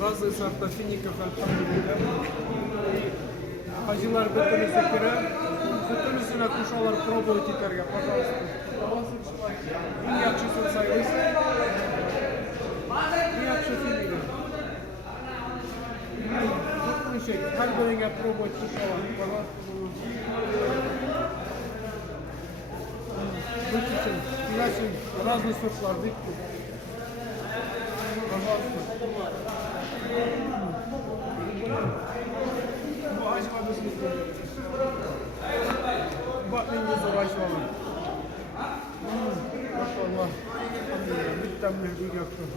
Разные сорта фиников, elhamdülillah. Hacılar götürürse kere, götürürsüne kuşalar proboy tikarga, pожалуйста. En yakışısını sayılırsa, en yakışı finikler. Tutun şey, her bölüne proboy kuşalar, pожалуйста. Выкатим, иначе разные сорта, выкатим. Пожалуйста. Bu açmadısınız. Bak ne güzel açmalı. Maşallah. Alhamdülillah. Bir tane bir yaptım.